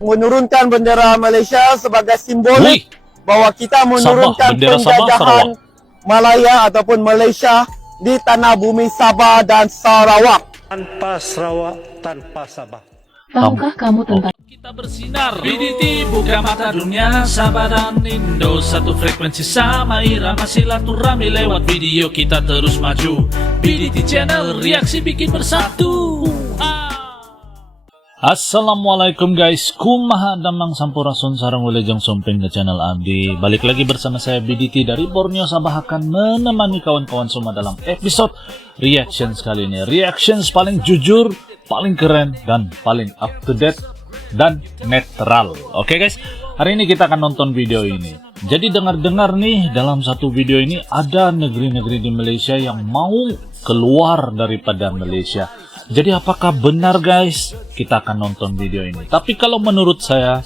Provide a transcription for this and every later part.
menurunkan bendera Malaysia sebagai simbolik bahwa kita menurunkan penjajahan Malaya ataupun Malaysia di tanah bumi Sabah dan Sarawak. Tanpa Sarawak, tanpa Sabah. Tahukah kamu tentang kita bersinar BDT buka mata dunia, Sabah dan Indo satu frekuensi sama irama, silaturahmi lewat video kita terus maju. BDT channel, reaksi bikin bersatu. Assalamualaikum guys, kumaha damang sampurasun sarang wilajeng sumping ke channel Abdi. Balik lagi bersama saya BDT dari Borneo Sabah akan menemani kawan-kawan semua dalam episode reactions kali ini. Reactions paling jujur, paling keren, dan paling up to date dan netral. Oke guys, hari ini kita akan nonton video ini. Jadi dengar-dengar nih, dalam satu video ini ada negeri-negeri di Malaysia yang mau keluar daripada Malaysia. Jadi apakah benar guys? Kita akan nonton video ini. Tapi kalau menurut saya,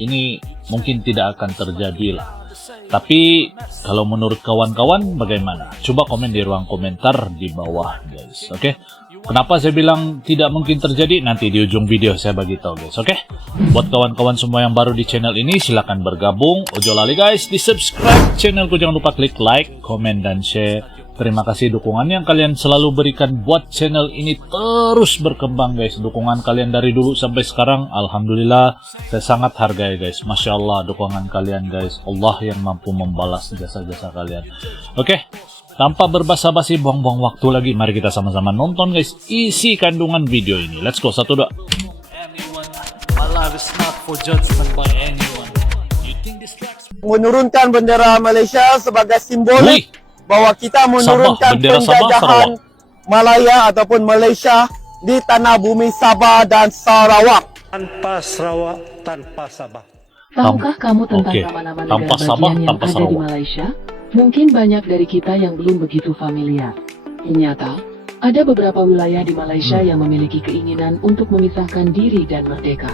ini mungkin tidak akan terjadi lah. Tapi kalau menurut kawan-kawan bagaimana? Coba komen di ruang komentar di bawah guys. Oke? Kenapa saya bilang tidak mungkin terjadi? Nanti di ujung video saya bagi tahu guys. Oke? Buat kawan-kawan semua yang baru di channel ini, silahkan bergabung. Ojo lali guys, di subscribe channelku, jangan lupa klik like, komen, dan share. Terima kasih dukungan yang kalian selalu berikan buat channel ini terus berkembang guys. Dukungan kalian dari dulu sampai sekarang, alhamdulillah saya sangat hargai guys. Masya Allah dukungan kalian guys. Allah yang mampu membalas jasa-jasa kalian. Oke, tanpa berbasa-basi buang-buang waktu lagi, mari kita sama-sama nonton guys isi kandungan video ini. Let's go, 1, 2. Menurunkan bendera Malaysia sebagai simbolik bahwa kita menurunkan penjajahan Malaya ataupun Malaysia di tanah bumi Sabah dan Sarawak. Tanpa Sarawak, tanpa Sabah. Tahukah kamu tentang nama-nama negara bagian yang ada di Malaysia? Mungkin banyak dari kita yang belum begitu familiar. Ternyata, ada beberapa wilayah di Malaysia yang memiliki keinginan untuk memisahkan diri dan merdeka.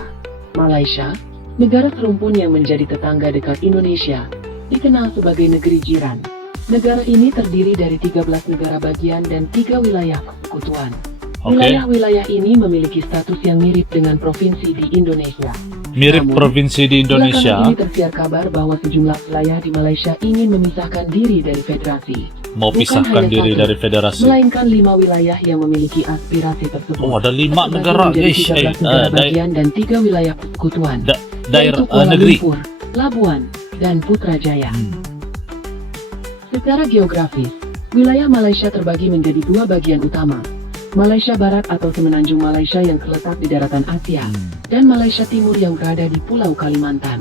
Malaysia, negara serumpun yang menjadi tetangga dekat Indonesia, dikenal sebagai negeri jiran. Negara ini terdiri dari 13 negara bagian dan 3 wilayah persekutuan. Wilayah-wilayah ini memiliki status yang mirip dengan provinsi di Indonesia. Mirip provinsi di Indonesia. Belakangan ini tersiar kabar bahwa sejumlah wilayah di Malaysia ingin memisahkan diri dari federasi. Mau pisahkan diri dari federasi. Melainkan 5 wilayah yang memiliki aspirasi tersebut. Oh, ada 5 negara guys. 13 negara bagian dan 3 wilayah persekutuan. Daerah Kuala negeri. Lumpur, Labuan, dan Putrajaya. Secara geografis, wilayah Malaysia terbagi menjadi 2 bagian utama. Malaysia Barat atau Semenanjung Malaysia yang terletak di daratan Asia, dan Malaysia Timur yang berada di Pulau Kalimantan.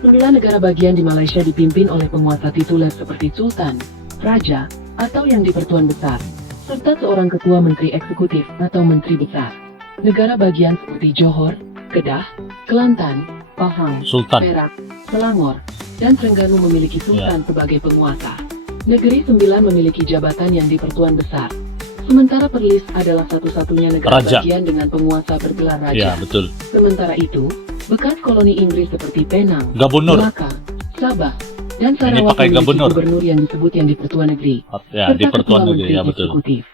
9 negara bagian di Malaysia dipimpin oleh penguasa tituler seperti Sultan, Raja, atau yang di-Pertuan Besar, serta seorang ketua menteri eksekutif atau menteri besar. Negara bagian seperti Johor, Kedah, Kelantan, Pahang, Perak, Selangor, dan Terengganu memiliki Sultan sebagai penguasa. Negeri 9 memiliki jabatan yang di-Pertuan Besar. Sementara Perlis adalah satu-satunya negara bagian dengan penguasa bergelar raja. Ya, betul. Sementara itu, bekas koloni Inggris seperti Penang, Melaka, Sabah, dan Sarawak memiliki gubernur yang disebut yang di-Pertuan Negeri. Ya, di-Pertuan Negeri, ya betul. Eksekutif.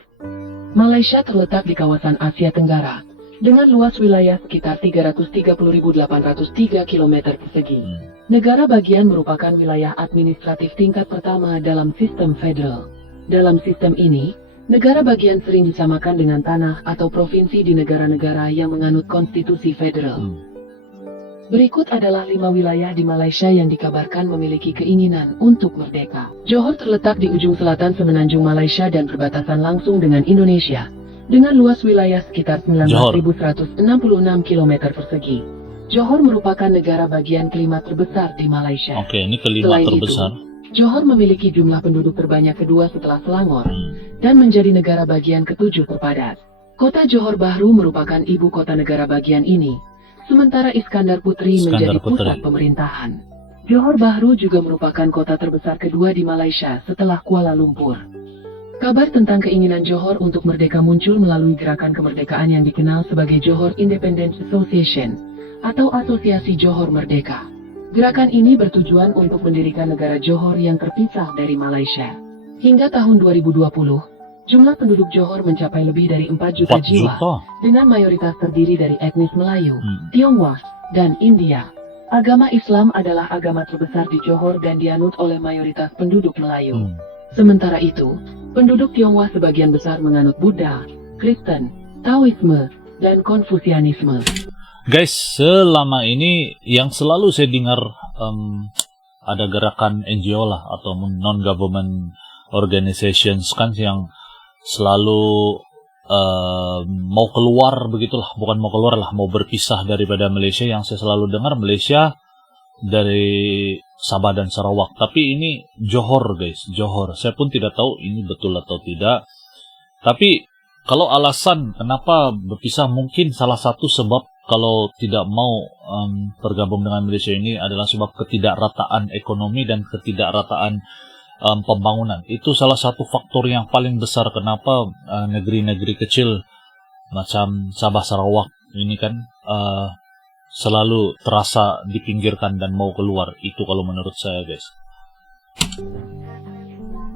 Malaysia terletak di kawasan Asia Tenggara, dengan luas wilayah sekitar 330.803 km persegi. Negara bagian merupakan wilayah administratif tingkat pertama dalam sistem federal. Dalam sistem ini, negara bagian sering disamakan dengan tanah atau provinsi di negara-negara yang menganut konstitusi federal. Berikut adalah 5 wilayah di Malaysia yang dikabarkan memiliki keinginan untuk merdeka. Johor terletak di ujung selatan Semenanjung Malaysia dan berbatasan langsung dengan Indonesia, dengan luas wilayah sekitar 19.166 km persegi. Johor merupakan negara bagian kelima terbesar di Malaysia. Oke, ini kelima terbesar. Johor memiliki jumlah penduduk terbanyak kedua setelah Selangor, dan menjadi negara bagian ke-7 terpadat. Kota Johor Bahru merupakan ibu kota negara bagian ini, sementara Iskandar Putri menjadi pusat pemerintahan. Johor Bahru juga merupakan kota terbesar kedua di Malaysia setelah Kuala Lumpur. Kabar tentang keinginan Johor untuk merdeka muncul melalui gerakan kemerdekaan yang dikenal sebagai Johor Independence Association, atau Asosiasi Johor Merdeka. Gerakan ini bertujuan untuk mendirikan negara Johor yang terpisah dari Malaysia. Hingga tahun 2020, jumlah penduduk Johor mencapai lebih dari 4 juta jiwa, dengan mayoritas terdiri dari etnis Melayu, Tionghoa, dan India. Agama Islam adalah agama terbesar di Johor dan dianut oleh mayoritas penduduk Melayu. Sementara itu, penduduk Tionghoa sebagian besar menganut Buddha, Kristen, Taoisme, dan Konfusianisme. Guys, selama ini yang selalu saya dengar ada gerakan NGO lah atau non-government organizations kan yang selalu mau keluar begitulah, bukan mau keluar lah, mau berpisah daripada Malaysia. Yang saya selalu dengar Malaysia dari Sabah dan Sarawak, tapi ini Johor guys, Johor. Saya pun tidak tahu ini betul atau tidak. Tapi kalau alasan kenapa berpisah, mungkin salah satu sebab kalau tidak mau bergabung dengan Malaysia ini adalah sebab ketidakrataan ekonomi dan ketidakrataan pembangunan. Itu salah satu faktor yang paling besar kenapa negeri-negeri kecil macam Sabah Sarawak ini kan selalu terasa dipinggirkan dan mau keluar. Itu kalau menurut saya guys.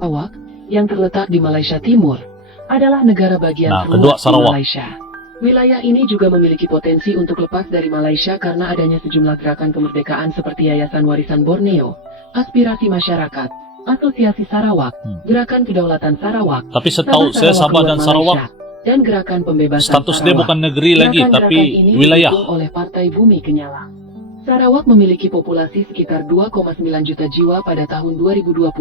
Sarawak yang terletak di Malaysia Timur adalah negara bagian kedua terluas di Sarawak. Malaysia. Wilayah ini juga memiliki potensi untuk lepas dari Malaysia karena adanya sejumlah gerakan kemerdekaan seperti Yayasan Warisan Borneo, Aspirasi Masyarakat, Asosiasi Sarawak, Gerakan Kedaulatan Sarawak. Tapi setahu saya Sabah dan Sarawak dan Gerakan Pembebasan status Sarawak. dia bukan negeri lagi, tapi ini wilayah. didukung oleh Partai Bumi Kenyala. Sarawak memiliki populasi sekitar 2,9 juta jiwa pada tahun 2020,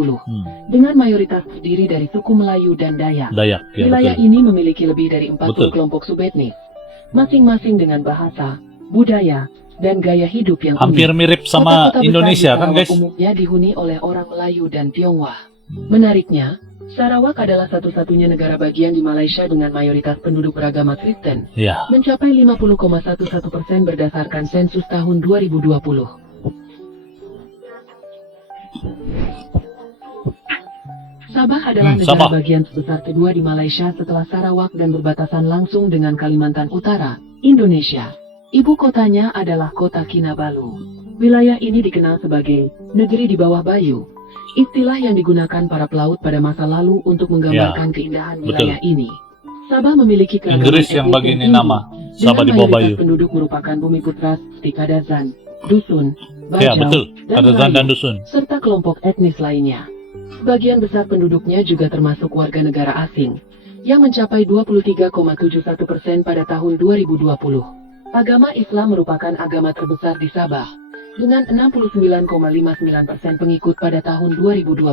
dengan mayoritas terdiri dari suku Melayu dan Dayak. Ya, Wilayah betul. ini memiliki lebih dari 40 Betul. kelompok subetnis, masing-masing dengan bahasa, budaya, dan gaya hidup yang Hampir unik. mirip sama Kota-kota besar Indonesia di kan Sarawak guys? umumnya dihuni oleh orang Melayu dan Tionghoa. Menariknya, Sarawak adalah satu-satunya negara bagian di Malaysia dengan mayoritas penduduk beragama Kristen, Ya. mencapai 50,11% berdasarkan sensus tahun 2020. Sabah adalah negara Sabah. bagian sebesar kedua di Malaysia setelah Sarawak dan berbatasan langsung dengan Kalimantan Utara, Indonesia. Ibu kotanya adalah Kota Kinabalu. Wilayah ini dikenal sebagai negeri di bawah bayu, istilah yang digunakan para pelaut pada masa lalu untuk menggambarkan keindahan wilayah ini. Sabah memiliki keragaman Inggris yang etnis bagi ini tinggi, nama Sabah di dengan bawah mayoritas bayu. penduduk merupakan bumi putra seperti Kadazan, Dusun, Ya Bajau, betul, dan Kadazan Melayu, dan Dusun. serta kelompok etnis lainnya. Sebagian besar penduduknya juga termasuk warga negara asing, yang mencapai 23,71% pada tahun 2020. Agama Islam merupakan agama terbesar di Sabah, dengan 69,59% pengikut pada tahun 2020.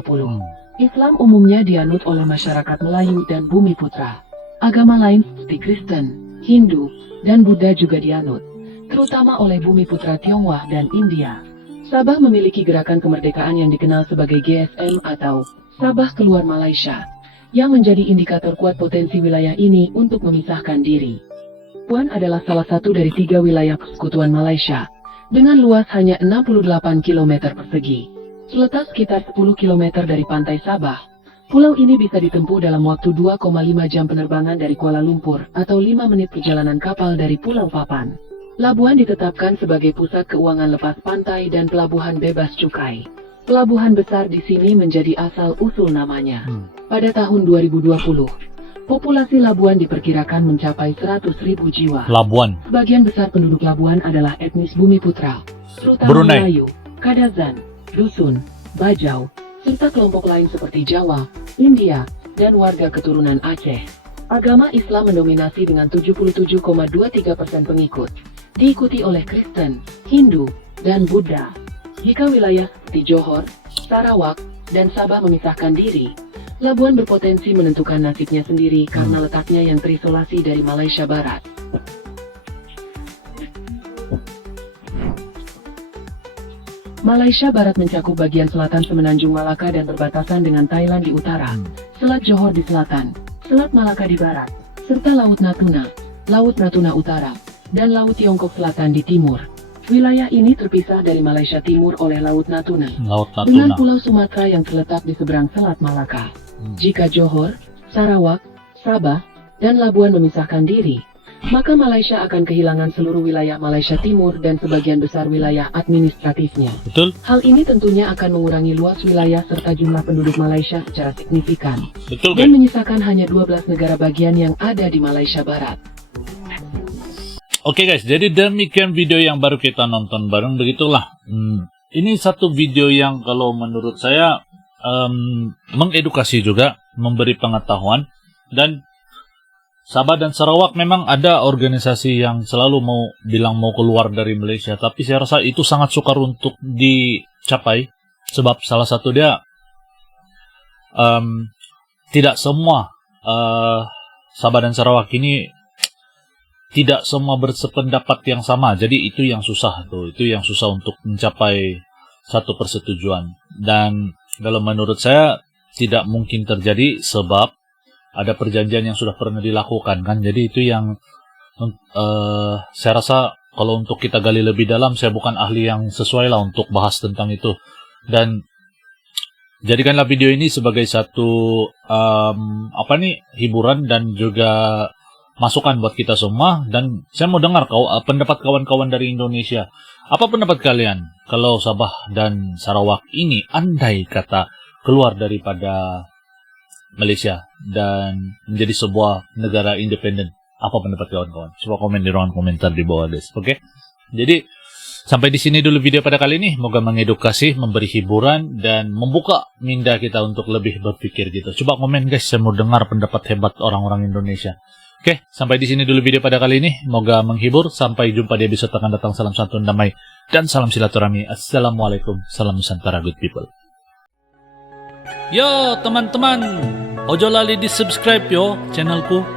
Islam umumnya dianut oleh masyarakat Melayu dan Bumi Putra. Agama lain seperti Kristen, Hindu, dan Buddha juga dianut, terutama oleh Bumi Putra Tionghoa dan India. Sabah memiliki gerakan kemerdekaan yang dikenal sebagai GSM atau Sabah Keluar Malaysia, yang menjadi indikator kuat potensi wilayah ini untuk memisahkan diri. Puan adalah salah satu dari 3 wilayah persekutuan Malaysia, dengan luas hanya 68 km persegi. Terletak sekitar 10 km dari pantai Sabah, pulau ini bisa ditempuh dalam waktu 2,5 jam penerbangan dari Kuala Lumpur atau 5 menit perjalanan kapal dari Pulau Papan. Labuan ditetapkan sebagai pusat keuangan lepas pantai dan pelabuhan bebas cukai. Pelabuhan besar di sini menjadi asal-usul namanya. Pada tahun 2020, populasi Labuan diperkirakan mencapai 100.000 jiwa. Labuan. Sebagian besar penduduk Labuan adalah etnis Bumi Putra, terutama Brunei. Melayu, Kadazan, Dusun, Bajau, serta kelompok lain seperti Jawa, India, dan warga keturunan Aceh. Agama Islam mendominasi dengan 77,23% pengikut, diikuti oleh Kristen, Hindu, dan Buddha. Jika wilayah seperti Johor, Sarawak, dan Sabah memisahkan diri, Labuan berpotensi menentukan nasibnya sendiri karena letaknya yang terisolasi dari Malaysia Barat. Malaysia Barat mencakup bagian selatan Semenanjung Malaka dan berbatasan dengan Thailand di utara, Selat Johor di selatan, Selat Malaka di barat, serta Laut Natuna, Laut Natuna Utara, dan Laut Tiongkok Selatan di timur. Wilayah ini terpisah dari Malaysia Timur oleh Laut Natuna, Laut dengan Natuna. Pulau Sumatera yang terletak di seberang Selat Malaka. Jika Johor, Sarawak, Sabah, dan Labuan memisahkan diri, maka Malaysia akan kehilangan seluruh wilayah Malaysia Timur dan sebagian besar wilayah administratifnya. Betul? Hal ini tentunya akan mengurangi luas wilayah serta jumlah penduduk Malaysia secara signifikan, Betul dan kan? menyisakan hanya 12 negara bagian yang ada di Malaysia Barat. Oke guys, jadi demikian video yang baru kita nonton bareng, begitulah. Ini satu video yang kalau menurut saya mengedukasi juga, memberi pengetahuan. Dan Sabah dan Sarawak memang ada organisasi yang selalu mau bilang mau keluar dari Malaysia, tapi saya rasa itu sangat sukar untuk dicapai, sebab salah satu dia tidak semua Sabah dan Sarawak ini tidak semua bersependapat yang sama. Jadi itu yang susah tuh, itu yang susah untuk mencapai satu persetujuan. Dan kalau menurut saya tidak mungkin terjadi sebab ada perjanjian yang sudah pernah dilakukan kan. Jadi itu yang saya rasa kalau untuk kita gali lebih dalam, saya bukan ahli yang sesuai lah untuk bahas tentang itu. Dan jadikanlah video ini sebagai satu hiburan dan juga masukan buat kita semua. Dan saya mau dengar pendapat kawan-kawan dari Indonesia. Apa pendapat kalian kalau Sabah dan Sarawak ini andai kata keluar daripada Malaysia dan menjadi sebuah negara independen? Apa pendapat kawan-kawan? Coba komen di ruangan komentar di bawah guys. Oke? Jadi sampai di sini dulu video pada kali ini. Moga mengedukasi, memberi hiburan, dan membuka minda kita untuk lebih berpikir gitu. Coba komen guys, saya mau dengar pendapat hebat orang-orang Indonesia. Oke, sampai di sini dulu video pada kali ini. Moga menghibur. Sampai jumpa di episode akan datang. Salam santun, damai, dan salam silaturahmi. Assalamualaikum. Salam Nusantara, good people. Yo teman-teman, ojo lali di subscribe yo channelku.